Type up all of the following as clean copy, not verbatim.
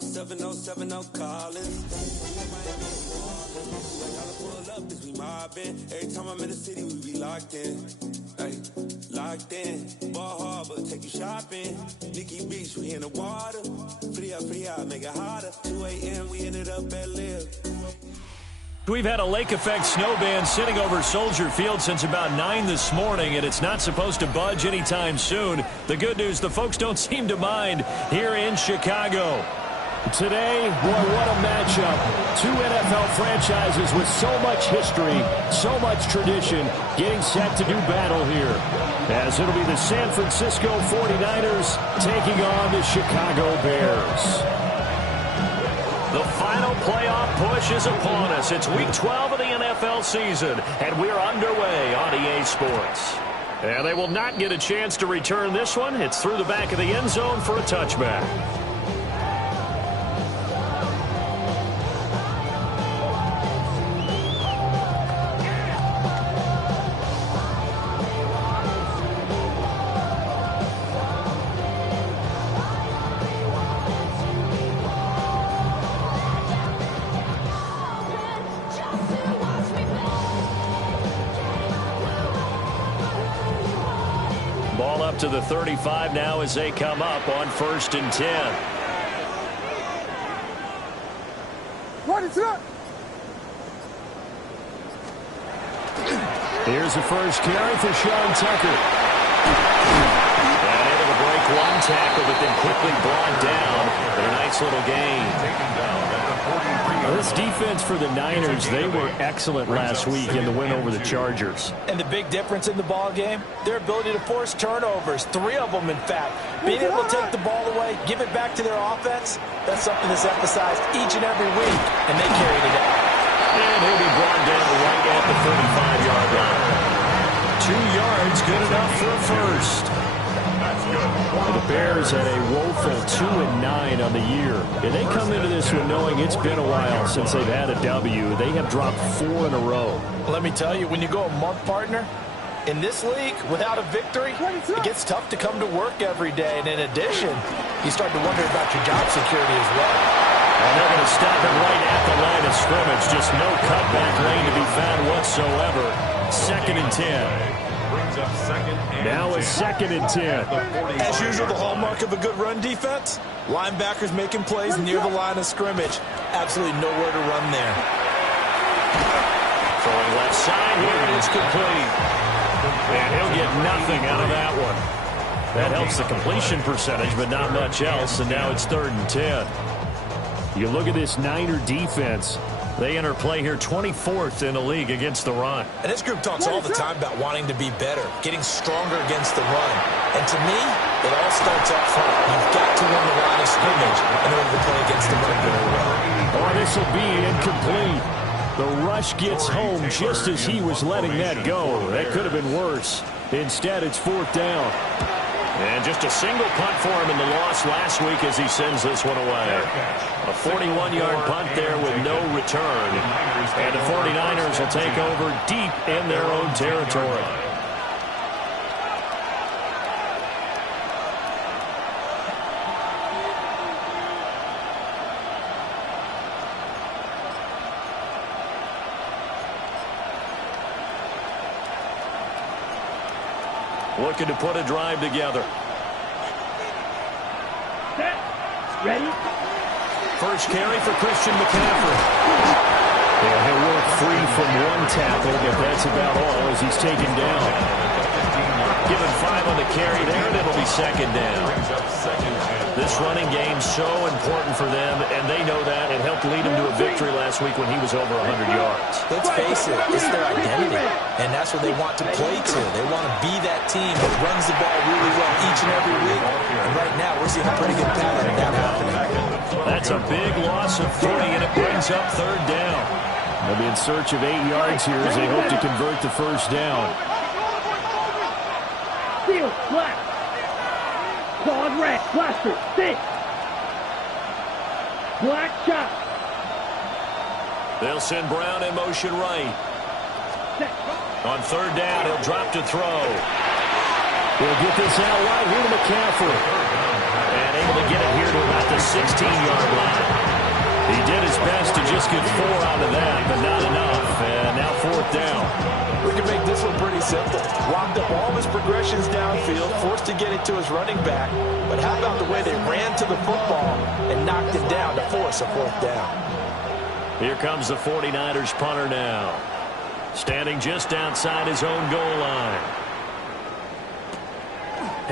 707 Collins. Pull up as we mobbing. Every time I'm in the city, we be locked in. Ay, locked in. Ball Harbor, take you shopping. Nikki Beach, we in the water. Free up, make it hotter. 2 a.m., we ended up at Live. We've had a lake effect snow band sitting over Soldier Field since about 9 this morning, and it's not supposed to budge anytime soon. The good news, the folks don't seem to mind here in Chicago. Today, boy, what a matchup. Two NFL franchises with so much history, so much tradition, getting set to do battle here. As it'll be the San Francisco 49ers taking on the Chicago Bears. The final playoff push is upon us. It's Week 12 of the NFL season, and we're underway on EA Sports. And they will not get a chance to return this one. It's through the back of the end zone for a touchback. Ball up to the 35 now as they come up on 1st and 10. What is up? Here's the first carry for Sean Tucker. And able to break one tackle, but then quickly brought down. But a nice little gain. This defense for the Niners, they were excellent last week in the win over the Chargers. And the big difference in the ball game, their ability to force turnovers, 3 of them in fact. Being able to take the ball away, give it back to their offense, that's something that's emphasized each and every week, and they carried it out. And he'll be brought down right at the 35-yard line. 2 yards, good enough for a first. The Bears had a woeful 2-9 on the year. And they come into this one knowing it's been a while since they've had a W. They have dropped 4 in a row. Let me tell you, when you go a month, partner, in this league, without a victory, it gets tough to come to work every day. And in addition, you start to wonder about your job security as well. And they're going to stop him right at the line of scrimmage. Just no cutback lane to be found whatsoever. 2nd and 10. Now a 2nd and 10. As usual, the hallmark of a good run defense, linebackers making plays near the line of scrimmage. Absolutely nowhere to run there. Throwing left side here, and it's complete. And he'll get nothing out of that one. That helps the completion percentage, but not much else, and now it's 3rd and 10. You look at this Niner defense. They enter play here 24th in the league against the run. And this group talks all the time about wanting to be better, getting stronger against the run. And to me, it all starts up front. You've got to win the line of scrimmage in order to play against the run very well. Oh, this will be incomplete. The rush gets home just as he was letting that go. That could have been worse. Instead, it's 4th down. And just a single punt for him in the loss last week as he sends this one away. A 41-yard punt there with no return. And the 49ers will take over deep in their own territory. Looking to put a drive together. Set. Ready? First carry for Christian McCaffrey. Yeah, he'll work free from one tackle, but that's about all as he's taken down. Given 5 on the carry there, and it'll be 2nd down. This running game's so important for them, and they know that. It helped lead him to a victory last week when he was over 100 yards. Let's face it, it's their identity, and that's what they want to play to. They want to be that team that runs the ball really well each and every week. And right now, we're seeing a pretty good pattern of that happening. That's a big loss of 3, and it brings up 3rd down. They'll be in search of 8 yards here as they hope to convert the 1st down. Field, black. Quad red, blaster, thick. Black shot. They'll send Brown in motion right. Set. On 3rd down, he'll drop to throw. He'll get this out right here to McCaffrey. And able to get it here to about the 16-yard line. He did his best to just get 4 out of that, but not enough. And now 4th down. We can make this one pretty simple. Locked up all his progressions downfield, forced to get it to his running back. But how about the way they ran to the football and knocked him down to force a 4th down? Here comes the 49ers punter now. Standing just outside his own goal line.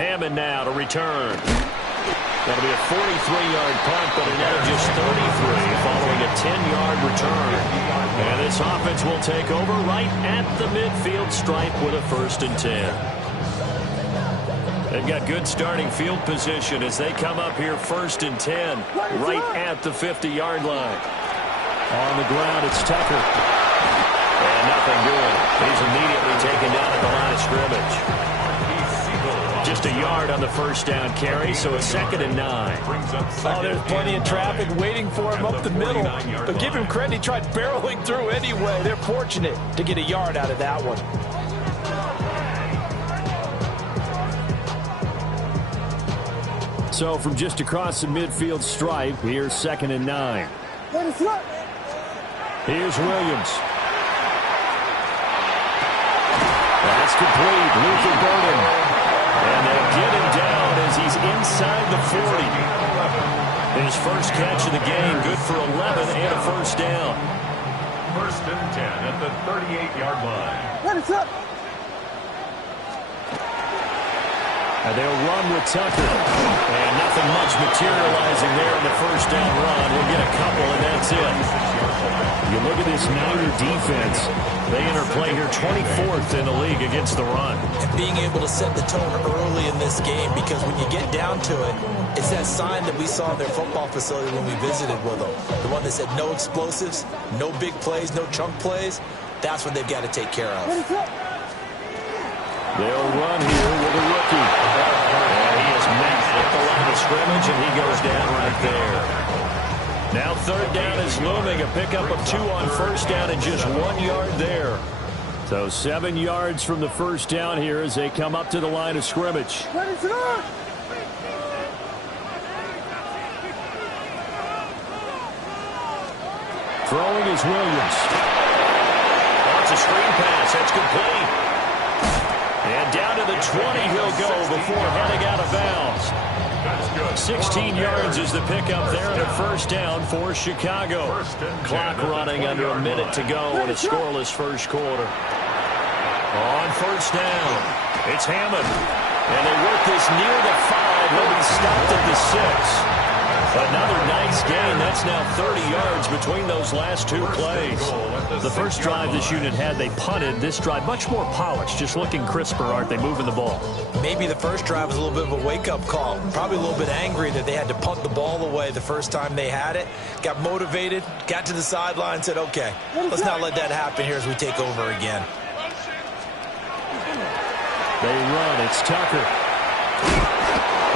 Hammond now to return. That'll be a 43-yard punt, but another just 33 following a 10-yard return. And this offense will take over right at the midfield stripe with a 1st and 10. They've got good starting field position as they come up here 1st and 10 right at the 50-yard line. On the ground, it's Tucker. And nothing good. He's immediately taken down at the line of scrimmage. Just a yard on the 1st down carry, so a 2nd and 9. Oh, there's plenty of traffic waiting for him up the middle. But give him credit, he tried barreling through anyway. They're fortunate to get a yard out of that one. So from just across the midfield stripe, here's 2nd and 9. Here's Williams. That's complete. Luther Burden. And they'll get him down as he's inside the 40. His first catch of the game, good for 11 and a 1st down. 1st and 10 at the 38-yard line. And they'll run with Tucker. And nothing much materializing there on the 1st down run. We'll get a couple, and that's it. You look at this Niner defense. They interplay here 24th in the league against the run. And being able to set the tone early in this game, because when you get down to it, it's that sign that we saw in their football facility when we visited with them. The one that said no explosives, no big plays, no chunk plays. That's what they've got to take care of. They'll run here with a rookie. And he is met at the line of scrimmage, and he goes down right there. Now 3rd down is looming. A pickup of 2 on 1st down and just 1 yard there. So 7 yards from the 1st down here as they come up to the line of scrimmage. Throwing is Williams. That's a screen pass. That's complete. And down to the 20 he'll go before heading out of bounds. 16 yards is the pickup there and a 1st down for Chicago. Clock running under a minute to go in a scoreless 1st quarter. On 1st down, it's Hammond. And they work this near the 5. He'll be stopped at the 6. Another nice gain. That's now 30 yards between those last 2 plays. The first drive this unit had, they punted. This drive, much more polished, just looking crisper, aren't they, moving the ball? Maybe the first drive was a little bit of a wake-up call. Probably a little bit angry that they had to punt the ball away the first time they had it. Got motivated, got to the sideline, said, okay, let's not let that happen here as we take over again. They run. It's Tucker.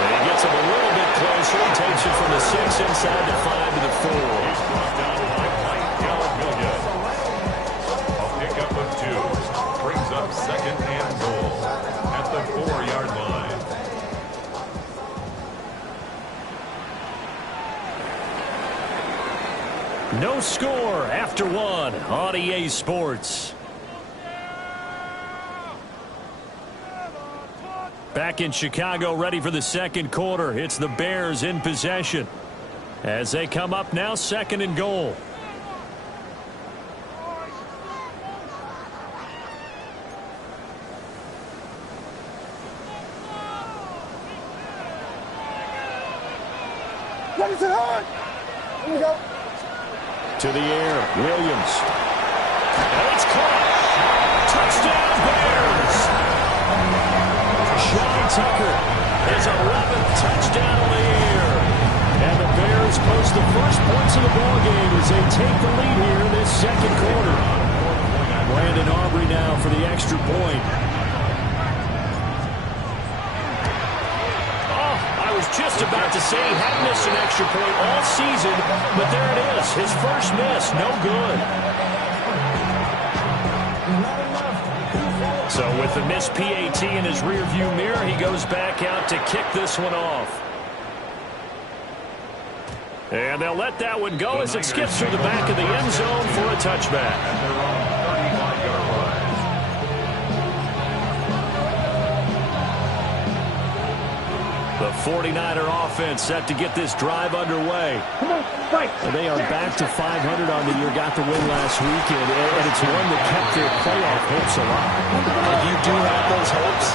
And he gets him a little bit closer. He takes it from the 6 inside the 5 to the 4. He's brought down by Mike Gallup-Milligan. A pickup of 2 brings up 2nd and goal at the 4-yard line. No score after 1 on EA Sports. Back in Chicago, ready for the 2nd quarter. It's the Bears in possession as they come up now 2nd and goal. Here we go. To the air, Williams. And it's caught. Touchdown, Bears. Sean Tucker, his 11th touchdown of the year. And the Bears post the first points of the ballgame as they take the lead here in this 2nd quarter. Brandon Aubrey now for the extra point. Oh, I was just about to say he hadn't missed an extra point all season, but there it is. His first miss, no good. So with the missed PAT in his rearview mirror, he goes back out to kick this one off. And they'll let that one go as it skips through the back of the end zone for a touchback. At their own 35-yard line. The 49er offense set to get this drive underway. And they are back to 500 on the year, got the win last weekend, and it's one that kept their playoff hopes alive. If you do have those hopes,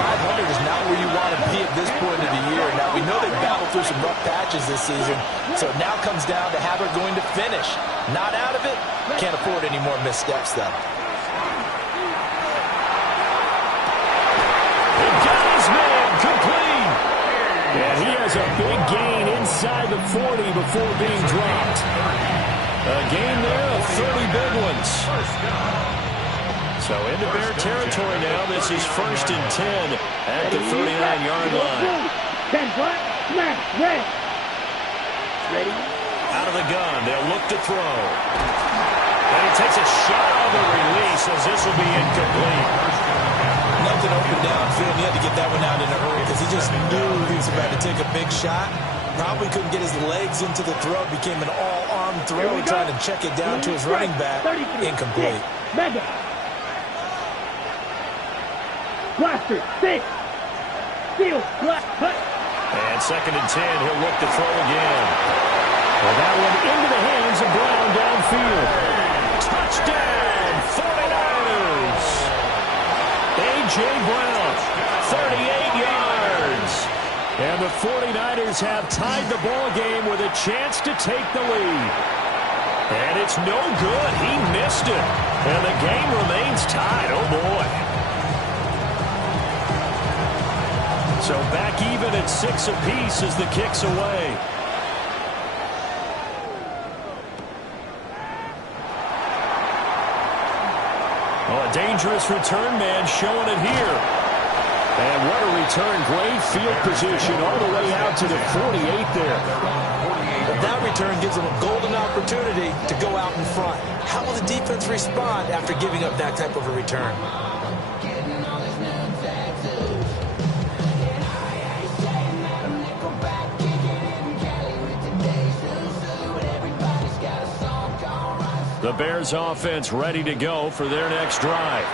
500 is not where you want to be at this point of the year. Now, we know they've battled through some rough patches this season, so it now comes down to how they're going to finish. Not out of it, can't afford any more missteps, though. He got his man complete. And he has a big gain inside the 40 before being dropped. A gain there of 30 big ones. So into Bear territory now. This is 1st and 10 at the 39-yard line. 10 flat, smash, red. Ready? Out of the gun, they'll look to throw. And he takes a shot on the release as this will be incomplete. Nothing open downfield. He had to get that one out in a hurry because he just knew he was about to take a big shot. Probably couldn't get his legs into the throw. Became an all-arm throw, trying to check it down to his running back. Incomplete. Blaster, 6. Steal, black, hut. And 2nd and 10, he'll look to throw again. Well, that one into the hands of Brown downfield. Touchdown, 49ers. A.J. Brown, 38 yards. And the 49ers have tied the ball game with a chance to take the lead. And it's no good. He missed it. And the game remains tied. Oh, boy. So back even at 6 apiece as the kick's away. Oh, a dangerous return man showing it here. And what a return. Great field position all the way out to the 48 there. But that return gives them a golden opportunity to go out in front. How will the defense respond after giving up that type of a return? The Bears offense ready to go for their next drive.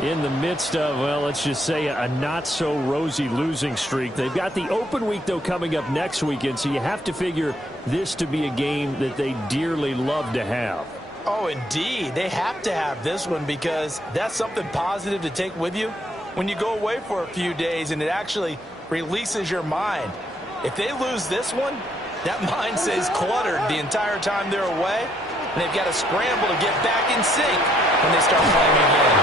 In the midst of, well, let's just say a not-so-rosy losing streak. They've got the open week, though, coming up next weekend, so you have to figure this to be a game that they dearly love to have. Oh, indeed. They have to have this one because that's something positive to take with you when you go away for a few days, and it actually releases your mind. If they lose this one, that mind stays cluttered the entire time they're away, and they've got to scramble to get back in sync when they start playing again.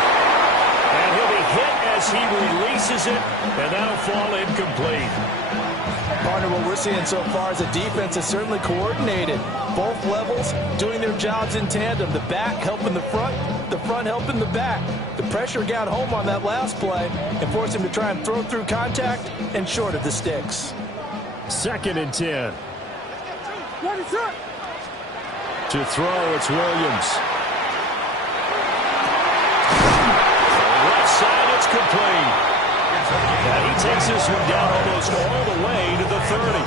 And he'll be hit as he releases it, and that'll fall incomplete. Partner, what we're seeing so far is the defense is certainly coordinated. Both levels doing their jobs in tandem. The back helping the front helping the back. The pressure got home on that last play and forced him to try and throw through contact and short of the sticks. 2nd and 10. What is up? To throw, it's Williams. Left side, it's complete. And he takes this one down almost all the way to the 30.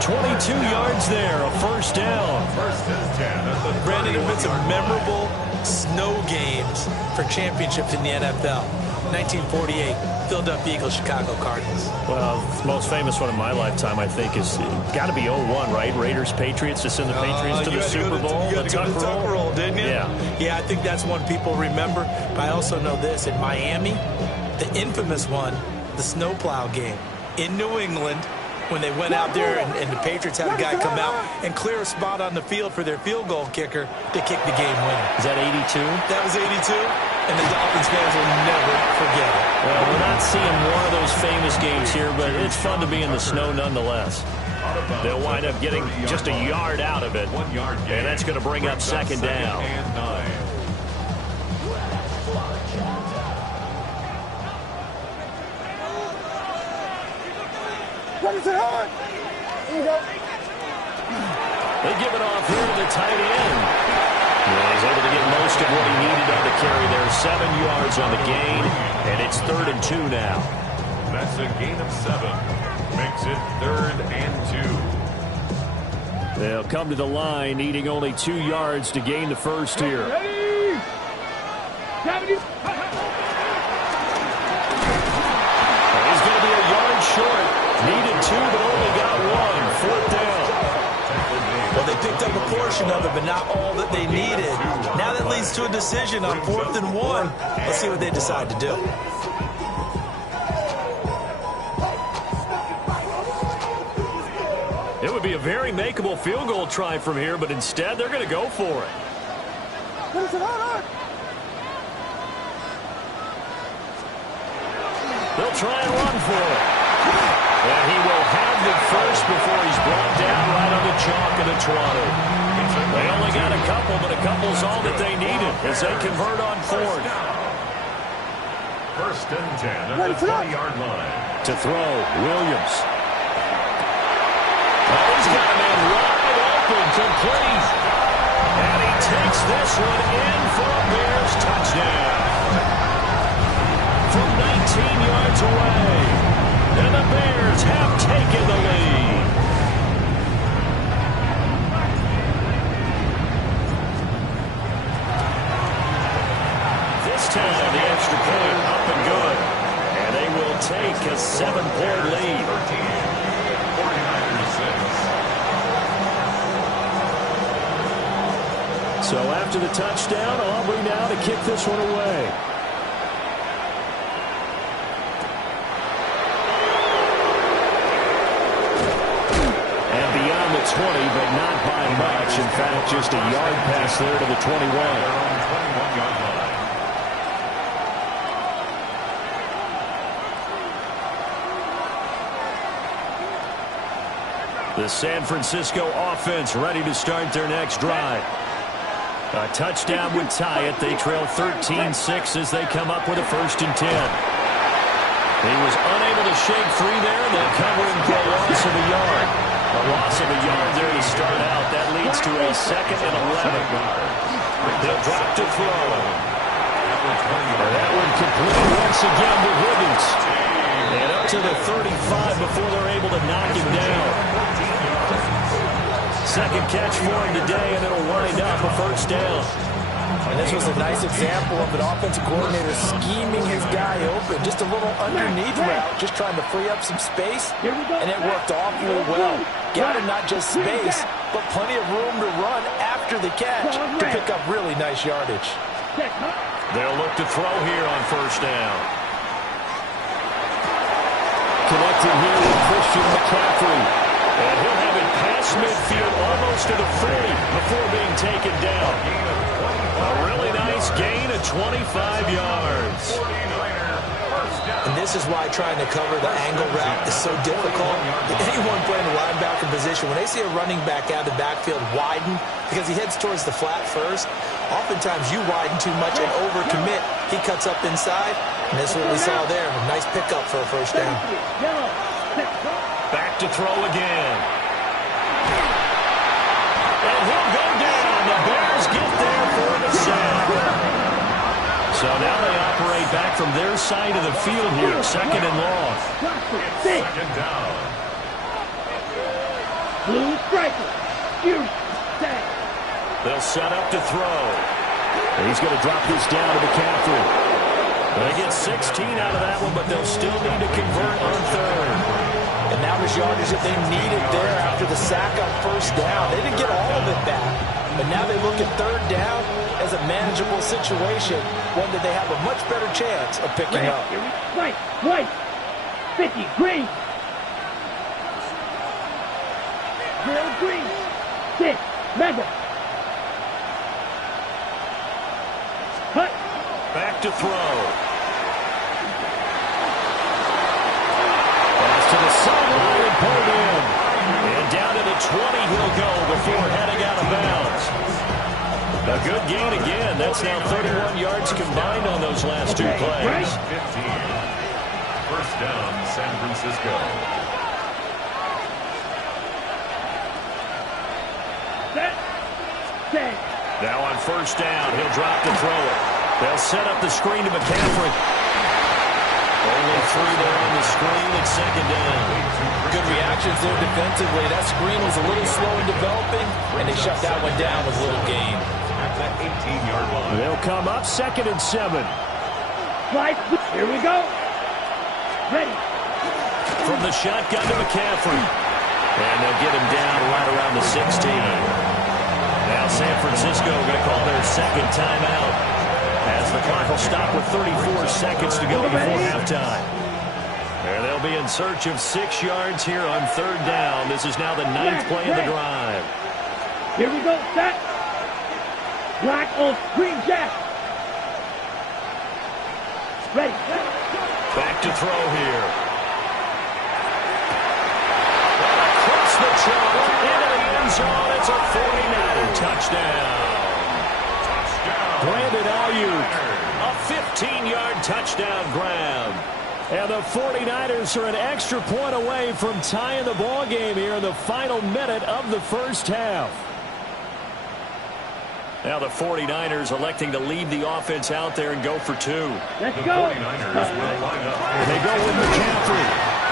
22 yards there, a first down. 1st and 10. Brandon, there have been some memorable snow games for championships in the NFL. 1948, Philadelphia Eagles, Chicago Cardinals. Well, the most famous one in my lifetime, I think, is got to be 01, right? Raiders, Patriots, to send the Patriots to the Super Bowl. You got to go to the Tuck Roll, didn't you? Yeah, I think that's one people remember. But I also know this. In Miami, the infamous one, the snowplow game in New England, when they went out there and the Patriots had a guy come out and clear a spot on the field for their field goal kicker to kick the game winner. Is that 82? That was 82, and the Dolphins fans will never forget it. Well, we're not seeing one of those famous games here, but it's fun to be in the snow nonetheless. They'll wind up getting just a yard out of it, 1 yard gain. and that's going to bring up 2nd down. And 9. What is it on? Here you go. They give it off here to the tight end. Yeah, he's able to get most of what he needed on the carry there. 7 yards on the gain, and it's 3rd and 2 now. That's a gain of 7. Makes it 3rd and 2. They'll come to the line, needing only 2 yards to gain the first here. Ready? 70. He's going to be a yard short. Needed 2, but only got 1. 4th down. Well, they picked up a portion of it, but not all that they needed. Now that leads to a decision on 4th and 1. Let's see what they decide to do. It would be a very makeable field goal try from here, but instead they're going to go for it. They'll try and run for it. And he will have the first before he's brought down right on the chalk of the 20. They only got a couple, but a couple's all that they needed as they convert on 4th. 1st and 10 at the 20-yard line. To throw, Williams. Oh, he's got a man wide open, complete. And he takes this one in for a Bears touchdown. From 19 yards away. And the Bears have taken the lead. This time, the extra point up and good. And they will take a 7-point lead. 49ers 6. So after the touchdown, Aubrey now to kick this one away. And beyond the 20, but not by much. In fact, just a yard pass there to the 21. 21-yard line. The San Francisco offense ready to start their next drive. A touchdown would tie it. They trail 13-6 as they come up with a 1st and 10. He was unable to shake free there. They'll cover him for a loss of a yard. A loss of a yard there to start out. That leads to a 2nd and 11. They'll drop to throw. That one complete once again to Higgins. And up to the 35 before they're able to knock him down. 2nd catch for him today, and it'll wind up a 1st down. And this was a nice example of an offensive coordinator scheming his guy open. Just a little underneath route, just trying to free up some space, and it worked awfully well. Got him not just space, but plenty of room to run after the catch to pick up really nice yardage. They'll look to throw here on 1st down. Connected here with Christian McCaffrey. And he'll have it past midfield almost to the 40 before being taken down. A really nice gain of 25 yards. And this is why trying to cover the angle route is so difficult. Anyone playing the linebacker position, when they see a running back out of the backfield widen because he heads towards the flat first, oftentimes you widen too much and overcommit. He cuts up inside, and this is what we saw there. A nice pickup for a 1st down. Back to throw again. And he'll go down. The Bears get there for the sack. So now they operate back from their side of the field here. 2nd and long. 2nd down. Blue striker. They'll set up to throw. And he's going to drop this down to McCaffrey. They get 16 out of that one, but they'll still need to convert on 3rd. And now there's yardage that they needed there after the sack on 1st down. They didn't get all of it back. But now they look at 3rd down as a manageable situation, one that they have a much better chance of picking up. White. 50. Green. Real green. 6. Mega. Cut. Back to throw. To the sideline and pulled in. And down to the 20 he'll go before heading out of bounds. A good gain again. That's now 31 yards combined on those last 2 plays. 15. 1st down, San Francisco. Now on 1st down, he'll drop to throw it. They'll set up the screen to McCaffrey. Only three there on the screen at second down. Good reactions there defensively. That screen was a little slow in developing, and they shut that one down with little gain. At the 18-yard line. They'll come up 2nd and 7. Slide. Here we go. Ready. From the shotgun to McCaffrey. And they'll get him down right around the 16. Now San Francisco going to call their second timeout as the clock will stop with 34 seconds to go before halftime. And they'll be in search of 6 yards here on 3rd down. This is now the 9th play of the drive. Here we go. Set. Black on green jack. Ready. Back to throw here. Across the trunk, into the end zone. It's a 49er touchdown. Brandon Ayuk, a 15-yard touchdown grab. And the 49ers are an extra point away from tying the ball game here in the final minute of the first half. Now the 49ers electing to leave the offense out there and go for 2. Let's The go. 49ers will line up. They go with McCaffrey.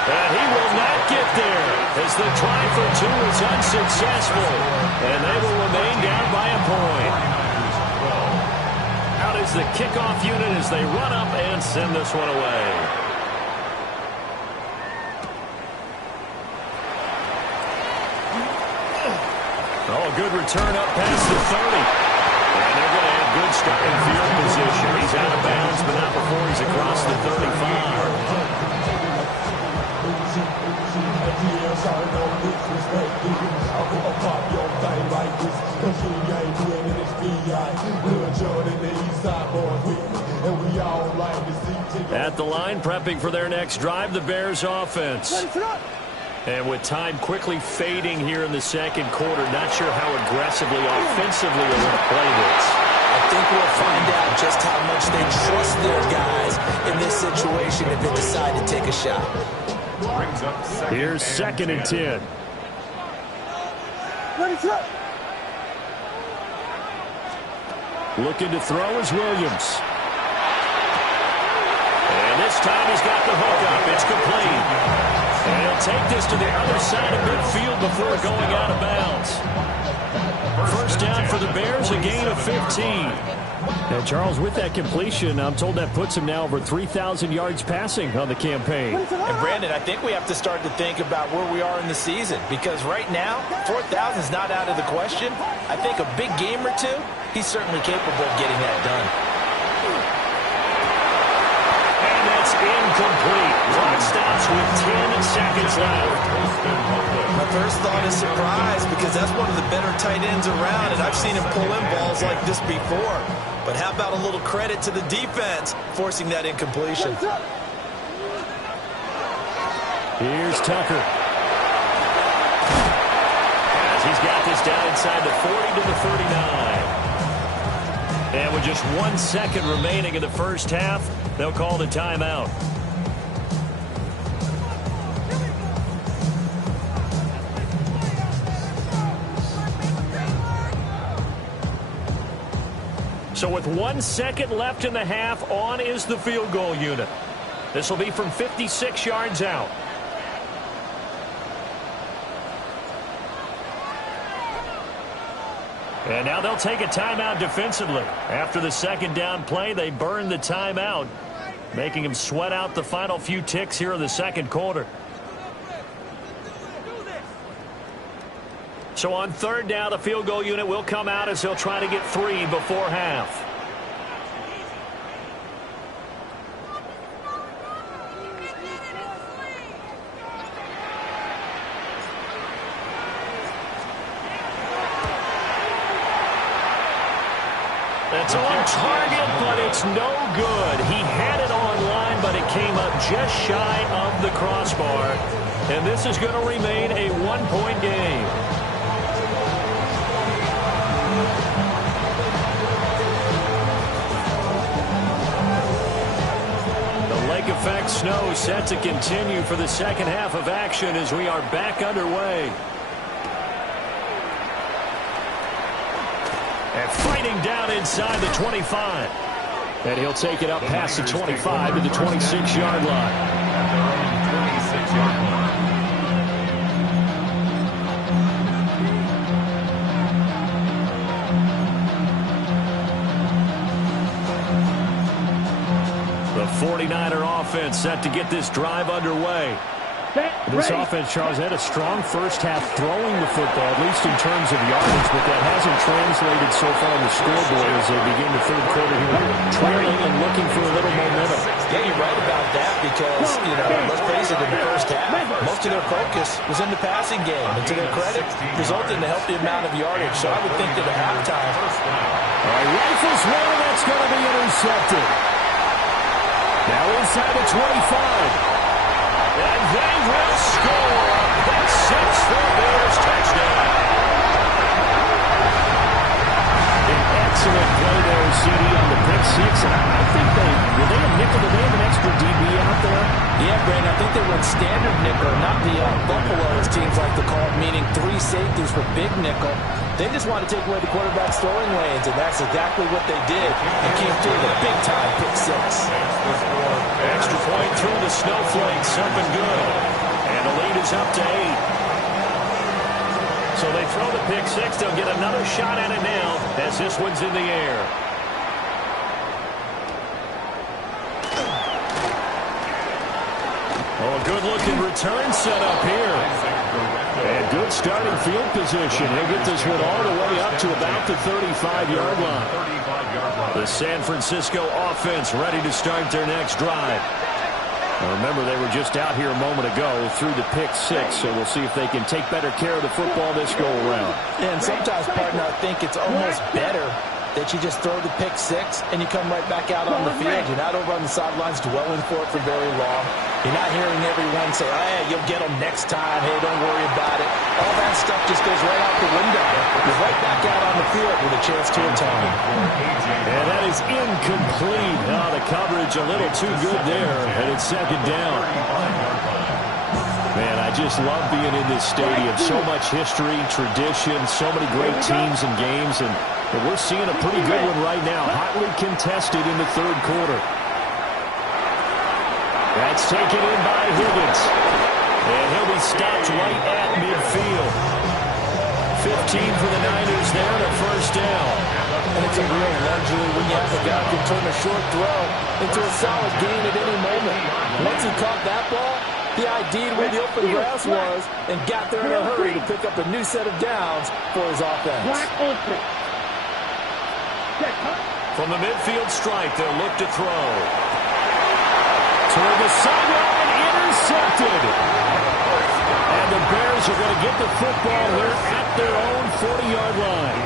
And he will not get there as the try for 2 is unsuccessful. And they will remain down by a point. 49ers 12. Out is the kickoff unit as they run up and send this one away. Oh, good return up past the 30. And they're going to have good starting field position. He's out of bounds, but not before he's across the 35. At the line, prepping for their next drive, the Bears offense. And with time quickly fading here in the second quarter, not sure how aggressively, offensively they're going to play this. I think we'll find out just how much they trust their guys in this situation if they decide to take a shot. Brings up second. Here's 2nd and 10. Looking to throw is Williams. And this time he's got the hook up. It's complete. And he'll take this to the other side of midfield before going out of bounds. First down for the Bears, a gain of 15. And Charles, with that completion, I'm told that puts him now over 3,000 yards passing on the campaign. And Brandon, I think we have to start to think about where we are in the season, because right now, 4,000 is not out of the question. I think a big game or 2, he's certainly capable of getting that done. And that's incomplete. Clock stops with 10 seconds left. My first thought is surprise, because that's one of the better tight ends around, and I've seen him pull in balls like this before. But how about a little credit to the defense forcing that incompletion? Here's Tucker. As he's got this down inside the 40 to the 39. And with just 1 second remaining in the first half, they'll call the timeout. So with 1 second left in the half, on is the field goal unit. This will be from 56 yards out. And now they'll take a timeout defensively. After the second down play, they burn the timeout, making them sweat out the final few ticks here in the second quarter. So on 3rd down, the field goal unit will come out as they'll try to get 3 before half. That's on target, but it's no good. He had it on line, but it came up just shy of the crossbar. And this is going to remain a 1-point game. The lake effect snow set to continue for the second half of action as we are back underway. And fighting down inside the 25. And he'll take it up past the 25 to the 26-yard line. 6-yard line. The 49er offense set to get this drive underway. This offense, Charles, had a strong first half throwing the football, at least in terms of yardage, but that hasn't translated so far on the scoreboard as they begin the third quarter here, trailing and looking for a little momentum. Yeah, you're right about that because, let's face it, in the first half, most of their focus was in the passing game. And to their credit, resulted in a healthy amount of yardage. So I would think that at halftime. All right, rifles one, and that's going to be intercepted. Now inside the 25. And they will score. That's 6 for Bears touchdown. An excellent play there, CD, on the pick six. And I think were they a nickel? Did they have an extra DB out there? Yeah, Brandon, I think they went standard nickel, not the buffalo, as teams like to call it, meaning 3 safeties for big nickel. They just want to take away the quarterback's throwing lanes, and that's exactly what they did. And came through with a big-time pick six. Extra point through the snowflakes, up and good. And the lead is up to 8. So they throw the pick six. They'll get another shot at it now as this one's in the air. Oh, a good-looking return set up here. And good starting field position. He'll get this one all the way up to about the 35-yard line. The San Francisco offense ready to start their next drive. Now remember, they were just out here a moment ago through the pick six, so we'll see if they can take better care of the football this go-around. And sometimes, partner, I think it's almost better that you just throw the pick six and you come right back out on the field. You're not over on the sidelines dwelling for it for very long. You're not hearing everyone say, hey, you'll get them next time. Hey, don't worry about it. All that stuff just goes right out the window. You're right back out on the field with a chance to atone. And that is incomplete. Oh, the coverage a little too good there, and it's second down. Man, I just love being in this stadium. So much history, tradition, so many great teams and games, and we're seeing a pretty good one right now, hotly contested in the third quarter. That's taken in by Higgins. And he'll be stopped right at midfield. 15 for the Niners there and a first down. And it's a real luxury when you have a guy who can turn a short throw into a solid gain at any moment. Once he caught that ball, he ID'd where the open grass was and got there in a hurry to pick up a new set of downs for his offense. From the midfield stripe, they'll look to throw. Toward the sideline, intercepted. And the Bears are going to get the football here at their own 40-yard line.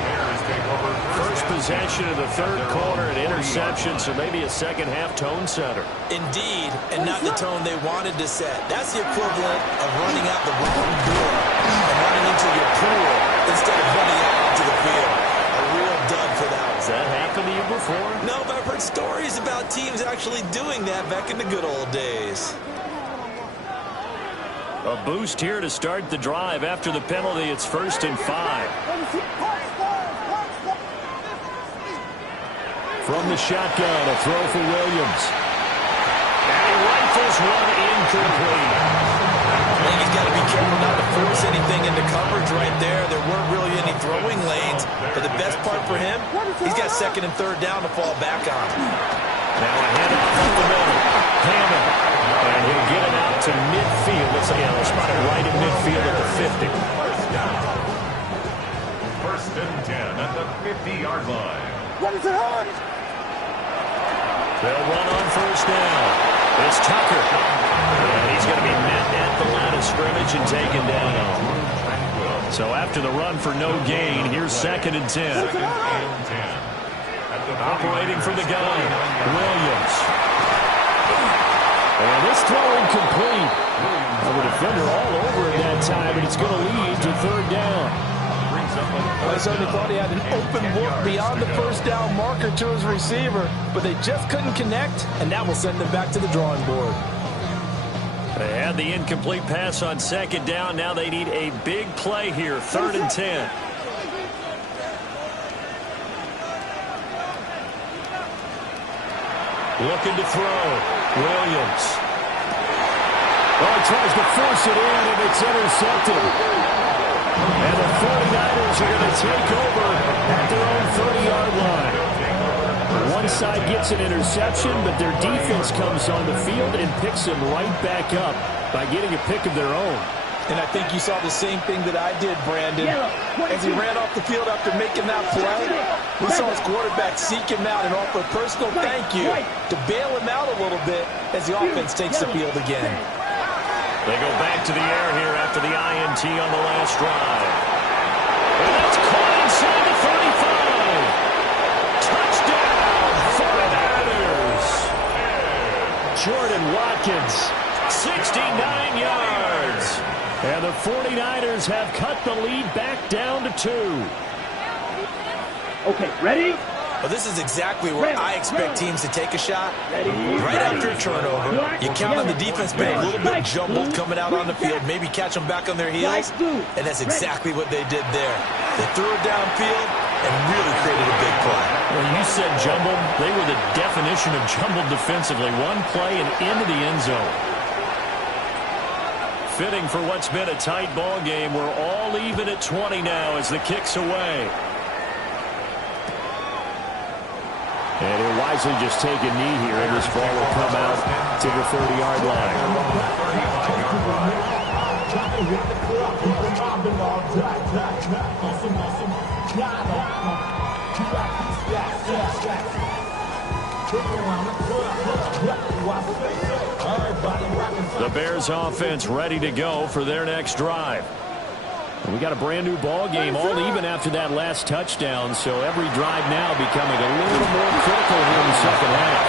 First possession of the third quarter, an interception, so maybe a second-half tone setter. Indeed, and not the tone they wanted to set. That's the equivalent of running out the wrong door and running into your pool instead of running out onto the field. A real dud for that. Has that happened to you before? No, but I've heard stories about teams actually doing that back in the good old days. A boost here to start the drive. After the penalty, it's 1st and 5. From the shotgun, a throw for Williams. And he rifles one incomplete. I think he's got to be careful not to force anything into coverage right there. There weren't really any throwing lanes. But the best part for him, he's got 2nd and 3rd down to fall back on. Now a handoff up the middle. Hammond. And he'll get it out to midfield. Let's say, they'll spot it right in midfield at the 50. 1st and 10 at the 50-yard line. They'll run on 1st down. It's Tucker. And he's going to be met at the line of scrimmage and taken down. So after the run for no gain, here's 2nd and 10. Operating from the gun, Williams. And this throw incomplete. The defender all over it that time, but it's going to lead to 3rd down. I certainly thought he had an open look beyond the 1st down marker to his receiver, but they just couldn't connect, and that will send them back to the drawing board. They had the incomplete pass on 2nd down. Now they need a big play here, 3rd and 10. Looking to throw. Williams. Oh, he tries to force it in, and it's intercepted. And the 49ers are going to take over at their own 30-yard line. One side gets an interception, but their defense comes on the field and picks them right back up by getting a pick of their own. And I think you saw the same thing that I did, Brandon. As he ran off the field after making that play, we saw his quarterback seek him out and offer a personal thank you to bail him out a little bit as the offense takes the field again. They go back to the air here after the INT on the last drive. And that's caught inside the 35. Touchdown, 49ers. Jordan Watkins, 69 yards. And the 49ers have cut the lead back down to 2. Okay, ready? Well, this is exactly where I expect teams to take a shot. Right after a turnover, you count on the defense being a little bit jumbled coming out on the field, maybe catch them back on their heels, and that's exactly what they did there. They threw it downfield and really created a big play. When you said jumbled, they were the definition of jumbled defensively. One play and into the end zone. Fitting for what's been a tight ball game. We're all even at 20 now as the kick's away. And he'll wisely just take a knee here, and this ball will come out to the 30-yard line. The Bears offense ready to go for their next drive. And we got a brand new ball game, all even after that last touchdown, so every drive now becoming a little more critical here in the second half.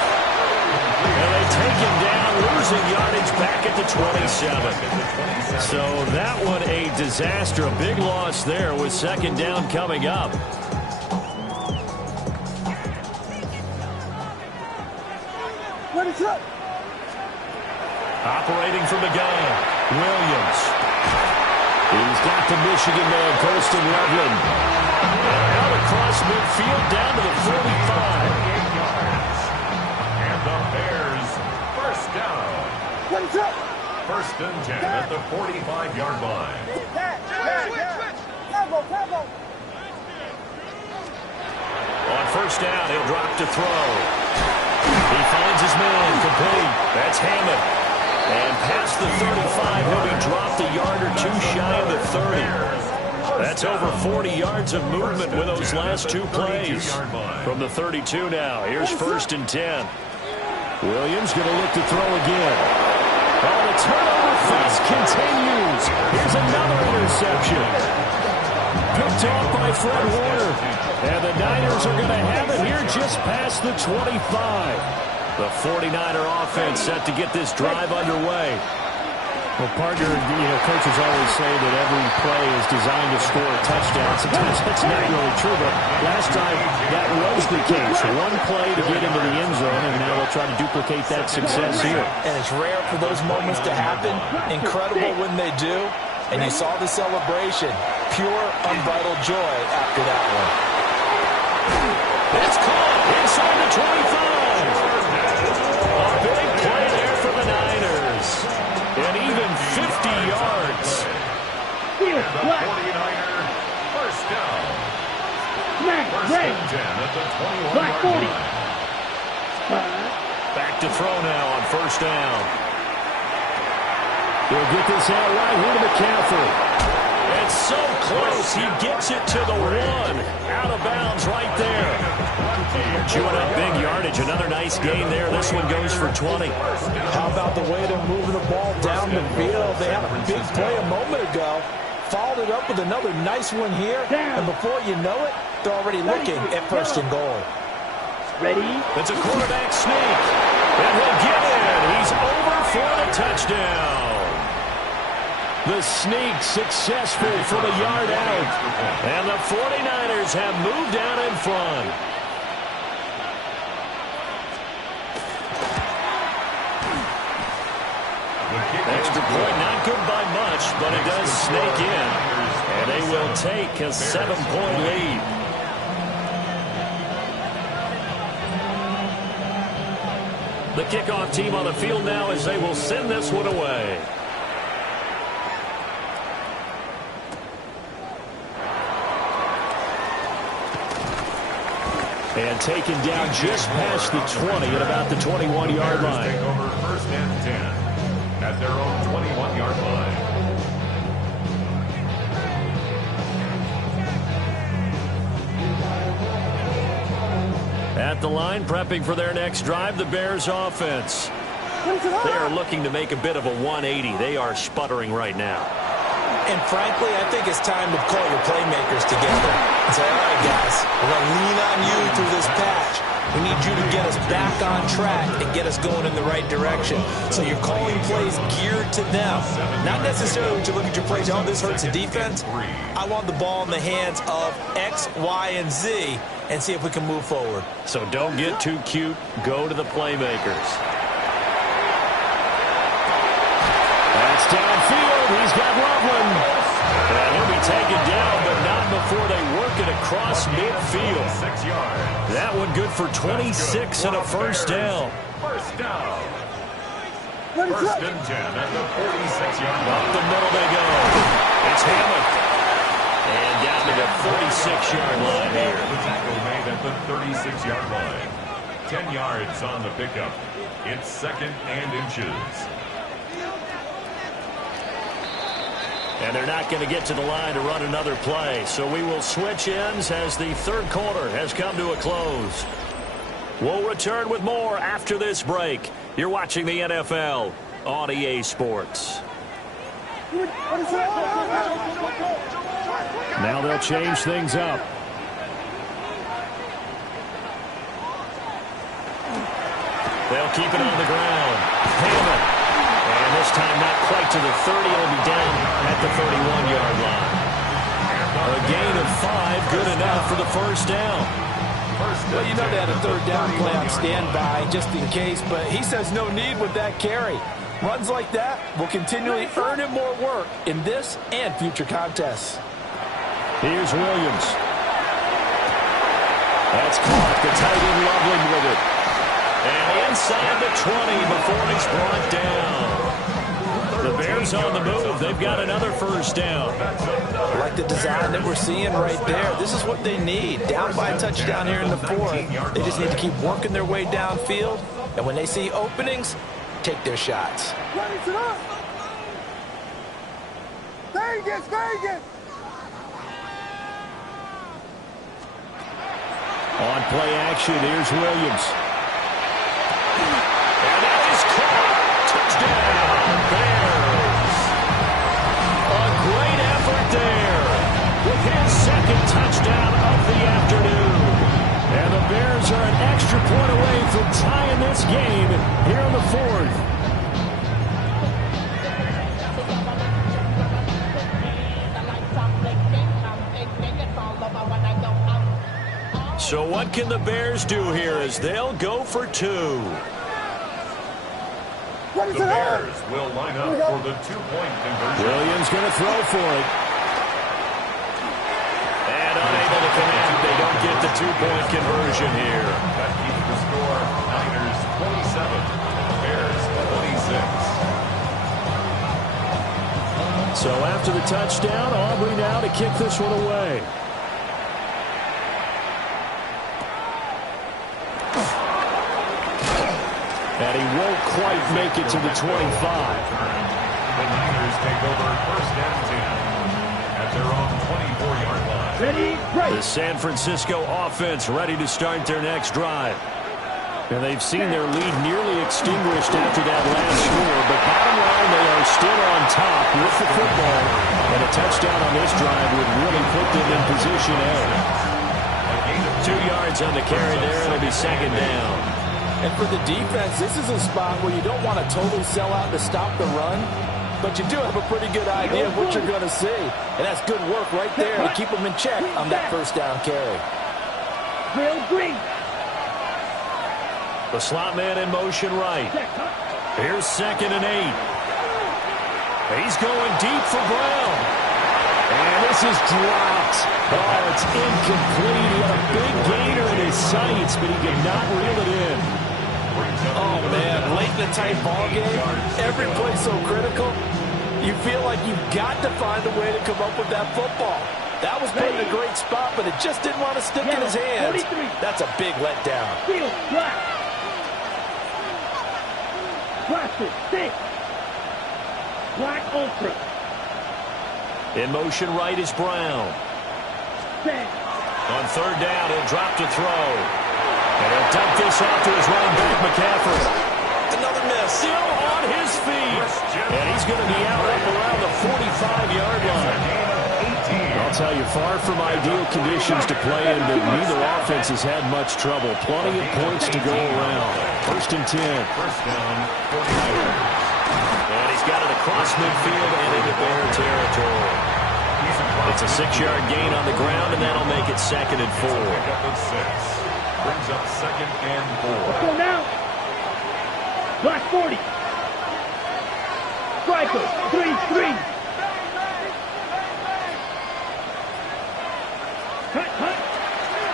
And they take him down, losing yardage back at the 27. So that one a disaster, a big loss there with second down coming up. What is up? Operating from the gun, Williams. He's got the Michigan man, Colston Loveland. Out across midfield, down to the 45. And the Bears, first down. What is up? First and 10 at the 45-yard line. On first down, he'll drop to throw. He finds his man, complete. That's Hammond. And past the 35, he'll be dropped a yard or two shy of the 30. That's over 40 yards of movement with those last two plays. From the 32 now, here's first and 10. Williams going to look to throw again. Oh, the turnover fest continues. Here's another interception. Picked off by Fred Warner. And the Niners are going to have it here just past the 25. The 49er offense set to get this drive underway. Well, partner, coaches always say that every play is designed to score a touchdown. Sometimes that's not really true, but last time that was the case. One play to get into the end zone, and now they'll try to duplicate that success here. And it's rare for those moments to happen. Incredible when they do. And you saw the celebration. Pure, unbridled joy after that one. It's caught inside the 25. A big play there for the Niners. And even 50 yards. And the 49er, first down. First and 10 at the 21-yard line. Back to throw now on first down. He'll get this out right here to McCaffrey. It's so close. He gets it to the 1. Out of bounds right there. Chewing up big yardage. Another nice gain there. This one goes for 20. How about the way they're moving the ball down the field? They had a big play a moment ago. Followed it up with another nice one here. And before you know it, they're already looking at first and goal. Ready? It's a quarterback sneak. And he'll get in. He's over for the touchdown. The sneak successful from a yard out. And the 49ers have moved out in front. Extra point, not good by much, but it does snake in. And they will take a 7-point lead. The kickoff team on the field now as they will send this one away. And taken down just past the 20 at about the 21-yard line. Take over 1st and 10 at their own 21-yard line. At the line, prepping for their next drive, the Bears offense. They are looking to make a bit of a 180. They are sputtering right now. And frankly, I think it's time to call your playmakers together and say, all right, guys, we're going to lean on you through this patch. We need you to get us back on track and get us going in the right direction. So you're calling plays geared to them. Not necessarily when you look at your plays, oh, this hurts the defense. I want the ball in the hands of X, Y, and Z and see if we can move forward. So don't get too cute. Go to the playmakers. That's downfield. He's got Loveland. And he'll be taken down, but not before they work it across midfield. 6 yards. That one good for 26 and a first down. First down. 1st and 10 at the 46-yard Up line. the middle they go. It's Hammond. And down to the 46-yard line here. The tackle made at the 36-yard line. 10 yards on the pickup. It's 2nd and inches. And they're not going to get to the line to run another play. So we will switch ends as the third quarter has come to a close. We'll return with more after this break. You're watching the NFL on EA Sports. Now they'll change things up. They'll keep it on the ground. Hammond. And this time not quite to the 30. It'll be down at the 31-yard line. A gain of 5, good enough for the first down. Well, you know they had a third down play on standby just in case, but he says no need with that carry. Runs like that will continually earn him more work in this and future contests. Here's Williams. That's caught. The tight end Loveland with it. And inside the 20 before he's brought down. The Bears on the move. They've got another first down. I like the design that we're seeing right there. This is what they need. Down by a touchdown here in the 4th. They just need to keep working their way downfield. And when they see openings, take their shots. Vegas! On play action, here's Williams. And that is caught. Touchdown, Bears. A great effort there with his 2nd touchdown of the afternoon. And the Bears are an extra point away from tying this game here in the 4th. So what can the Bears do here as they'll go for 2? The Bears will line up for the 2-point conversion. Williams going to throw for it. And unable to connect. They don't get the 2-point conversion here. That keeps the score Niners 27, Bears 26. So after the touchdown, Aubrey now to kick this one away. And he won't quite make it to the 25. The Niners take over 1st and 10 at their own 24-yard line. The San Francisco offense ready to start their next drive. And they've seen their lead nearly extinguished after that last score. But bottom line, they are still on top with the football. And a touchdown on this drive would really put them in position A. 2 yards on the carry there, and it'll be 2nd down. And for the defense, this is a spot where you don't want to totally sell out to stop the run, but you do have a pretty good idea of what you're going to see. And that's good work right there to keep them in check on that first down carry. Real green. The slot man in motion right. Here's 2nd and 8. He's going deep for Brown. And this is dropped. Oh, it's incomplete. He had a big gainer in his sights, but he could not reel it in. Oh, man, late in the tight ball game, every play so critical, you feel like you've got to find a way to come up with that football. That was put in a great spot, but it just didn't want to stick in his hands. 43. That's a big letdown. Field, black. Plastic, 6. Black ultra. In motion right is Brown. Set. On third down, he'll drop to throw. And he'll dump this off to his running back, McCaffrey. Another miss. Still on his feet. And he's going to be out up around the 45-yard line. I'll tell you, far from ideal conditions to play in, but neither offense has had much trouble. Plenty of points to go around. First and 10. First down, 49ers. And he's got it across midfield and into Bear territory. It's a 6-yard gain on the ground, and that'll make it second and 4. Pick up at 6. Brings up second and 4. Let's go now. Black 40. Striker, 3-3.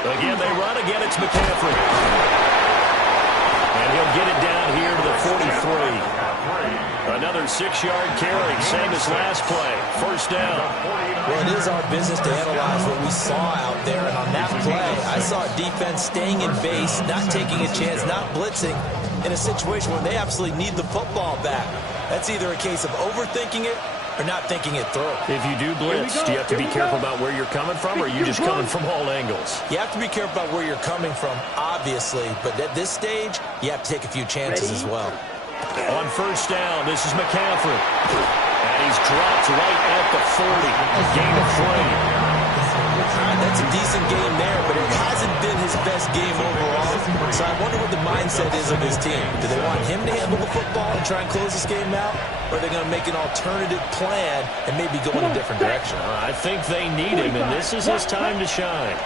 Again, they run. Again, it's McCaffrey. And he'll get it down here to the 43. Another 6-yard carry, same as last play. First down. Well, it is our business to analyze what we saw out there, and on that play, I saw defense staying in base, not taking a chance, not blitzing, in a situation where they absolutely need the football back. That's either a case of overthinking it or not thinking it through. If you do blitz, do you have to be careful about where you're coming from, or are you just coming from all angles? You have to be careful about where you're coming from, obviously, but at this stage, you have to take a few chances as well. On first down, this is McCaffrey. And he's dropped right at the 40. A gain of 3. That's a decent game there, but it hasn't been his best game overall. So I wonder what the mindset is of his team. Do they want him to handle the football and try and close this game out? Or are they going to make an alternative plan and maybe go in a different direction? I think they need him, and this is his time to shine.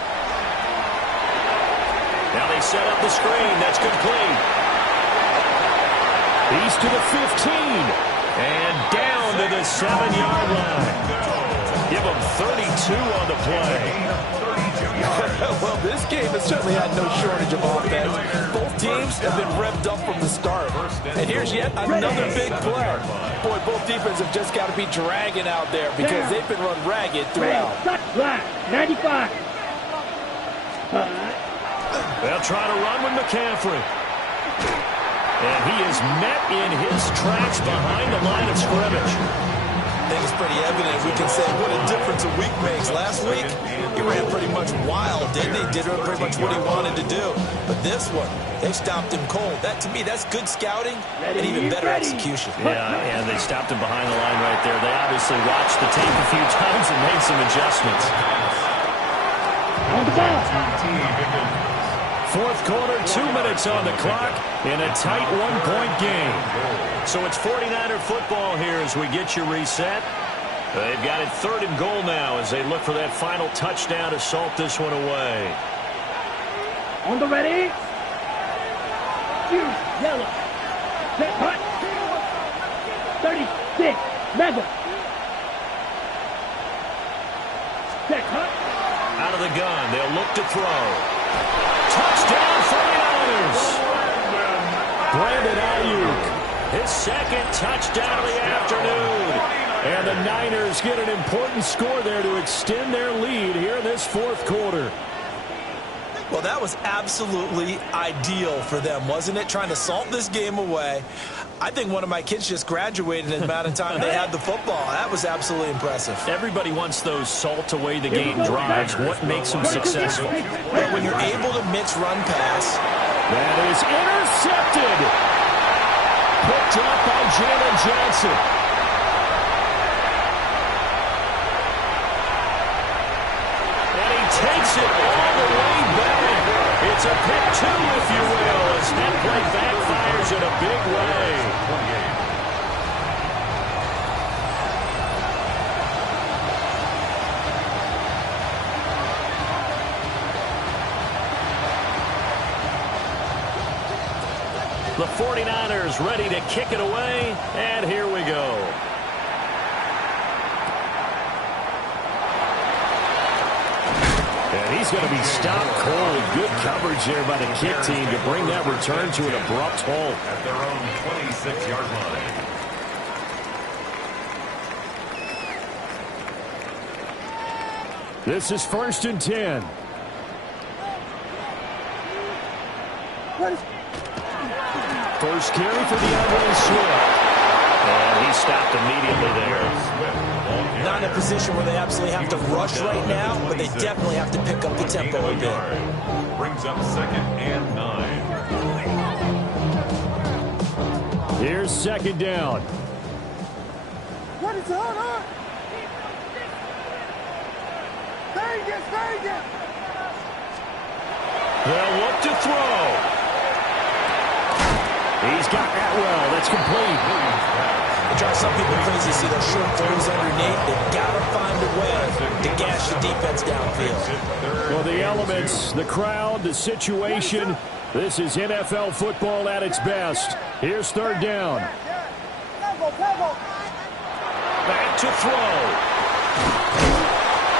Now they set up the screen. That's complete. He's to the 15. And down to the 7-yard line. Give him 32 on the play. Well, this game has certainly had no shortage of offense. Both teams have been revved up from the start. And here's yet another big play. Boy, both defenses have just got to be dragging out there because they've been run ragged throughout. Black, 95. They'll try to run with McCaffrey. And he is met in his tracks behind the line of scrimmage. I think it's pretty evident. We can say what a difference a week makes. Last week, he ran pretty much wild, didn't he? Did pretty much what he wanted to do. But this one, they stopped him cold. That, to me, that's good scouting and even better execution. Yeah, and they stopped him behind the line right there. They obviously watched the tape a few times and made some adjustments. On the ball. Fourth quarter, 2 minutes on the clock in a tight one-point game. So it's 49er football here as we get you reset. They've got it 3rd and goal now as they look for that final touchdown to salt this one away. On the ready. Yellow. Set, hut. 36. Mega. Set, hut. Out of the gun, they'll look to throw. Touchdown 49ers. Brandon Ayuk, his second touchdown of the afternoon. And the Niners get an important score there to extend their lead here in this fourth quarter. Well, that was absolutely ideal for them, wasn't it? Trying to salt this game away. I think one of my kids just graduated in the amount of time they had the football. That was absolutely impressive. Everybody wants those salt-away-the-game drives. What makes them successful? Well, when you're able to mix run pass. That is intercepted. Picked up by Jalen Johnson. And he takes it all the way back. It's a pick 2, if you will, as that play backfires in a big way. The 49ers ready to kick it away, and here we go. And he's going to be stopped cold. Good coverage there by the kick team to bring that return to an abrupt halt. At their own 26-yard line. This is 1st and 10. First carry for DeAndre Swift. And he stopped immediately there. Not in a position where they absolutely have to rush right now, but they definitely have to pick up the tempo a bit. Brings up 2nd and 9. Here's 2nd down. What is on? Vegas! They'll look to throw. He's got Atwell. That's complete. They drive some people crazy to see those short throws underneath. They've got to find a way to gash the defense downfield. Well, the elements, the crowd, the situation, this is NFL football at its best. Here's 3rd down. Back to throw.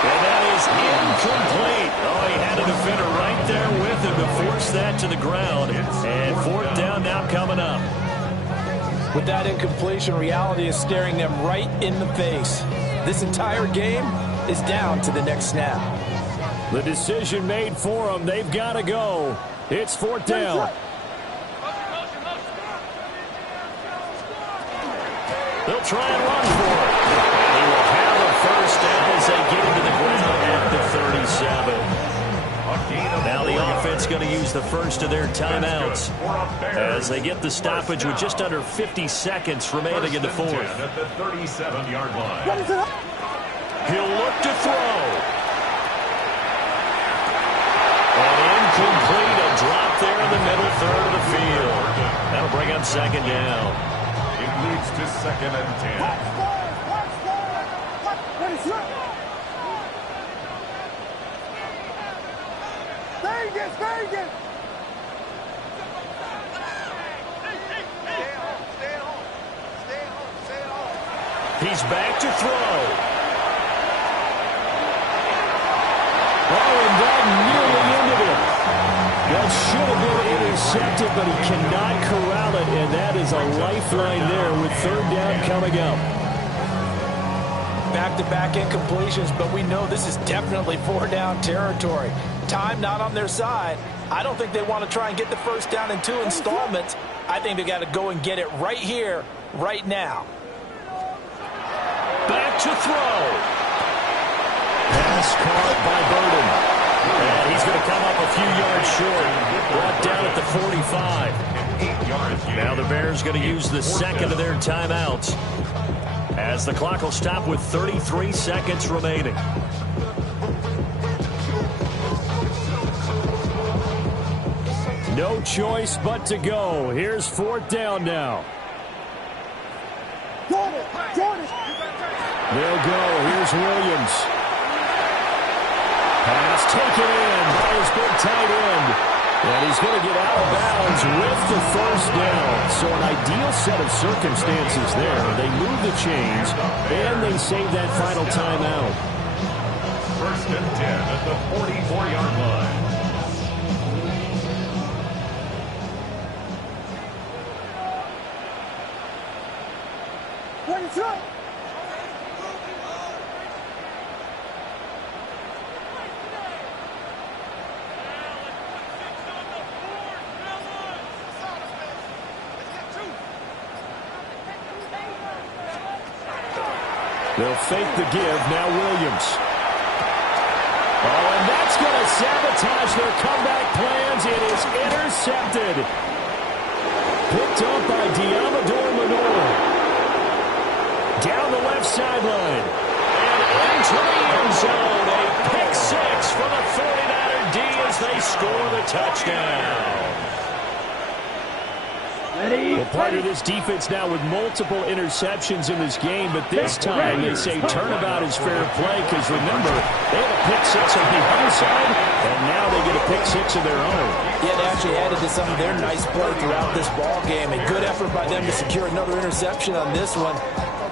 And that is incomplete. Oh, he had a defender right there with him to force that to the ground. And 4th down now coming up. With that incompletion, reality is staring them right in the face. This entire game is down to the next snap. The decision made for them. They've got to go. It's 4th down. They'll try and run for it. And he will have a 1st down as they get into the ground at the 37. Now the offense going to use the first of their timeouts as they get the stoppage with just under 50 seconds remaining in the 4th. At the 37-yard line. He'll look to throw. And incomplete, a drop there in the middle third of the field. That'll bring up 2nd down. It leads to 2nd and 10. Vegas! He's back to throw. Oh, and that nearly ended it. That should have been intercepted, but he cannot corral it, and that is a lifeline there with 3rd down coming up. Back-to-back incompletions, but we know this is definitely 4-down territory. Time not on their side. I don't think they want to try and get the 1st down in 2 installments. I think they got to go and get it right here, right now. Back to throw. Pass caught by Burden. And he's going to come up a few yards short. Brought down at the 45. Now the Bears going to use the 2nd of their timeouts as the clock will stop with 33 seconds remaining. No choice but to go. Here's 4th down now. They'll go. Here's Williams. Pass taken in by his big tight end. And he's going to get out of bounds with the 1st down. So an ideal set of circumstances there. They move the chains, and they save that final timeout. 1st and 10 at the 44-yard line. What is up? They'll fake the give. Now Williams. Oh, and that's going to sabotage their comeback plans. It is intercepted. Picked up by Diamador Manor. Down the left sideline. And into the end zone. A pick 6 for the 49er D as they score the touchdown. Well, part of this defense now with multiple interceptions in this game, but this time they say turnabout is fair play because, remember, they had a pick 6 on the other side, and now they get a pick 6 of their own. Yeah, they actually added to some of their nice play throughout this ball game. A good effort by them to secure another interception on this one.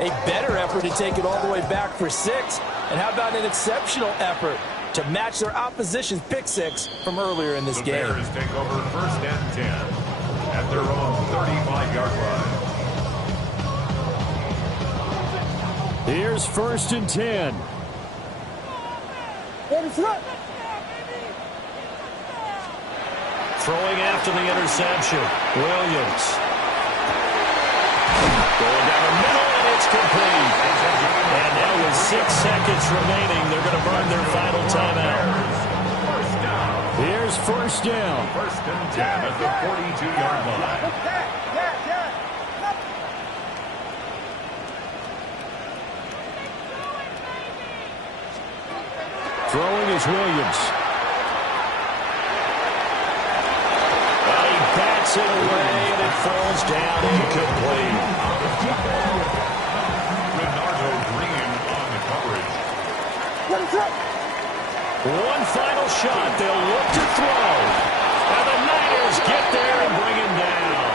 A better effort to take it all the way back for 6. And how about an exceptional effort to match their opposition's pick 6 from earlier in this game? The Bears take over 1st and 10. At their own 35-yard line. Here's 1st and 10. Throwing after the interception, Williams. Going down the middle, and it's complete. And now with 6 seconds remaining, they're going to burn their final timeout. Here's first down. First and 10 at the 42-yard line. Throwing is Williams. Well, he bats it away, and it falls down incomplete. Bernardo Green on the coverage. One final shot. They'll look to throw. And the Niners get there and bring him down.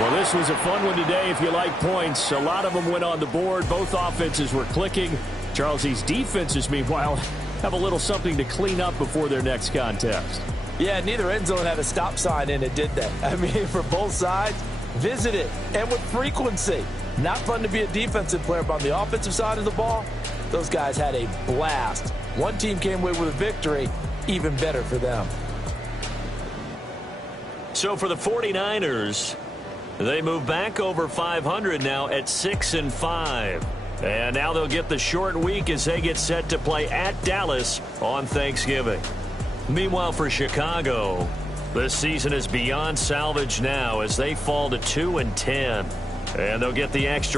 Well, this was a fun one today if you like points. A lot of them went on the board. Both offenses were clicking. Charles, these defenses, meanwhile, have a little something to clean up before their next contest. Yeah, neither end zone had a stop sign in it, did they? I mean, for both sides, visit it, and with frequency. Not fun to be a defensive player, but on the offensive side of the ball, those guys had a blast. One team came away with a victory, even better for them. So for the 49ers, they move back over 500 now at 6-5. And now they'll get the short week as they get set to play at Dallas on Thanksgiving. Meanwhile, for Chicago, this season is beyond salvage now as they fall to 2-10. And they'll get the extra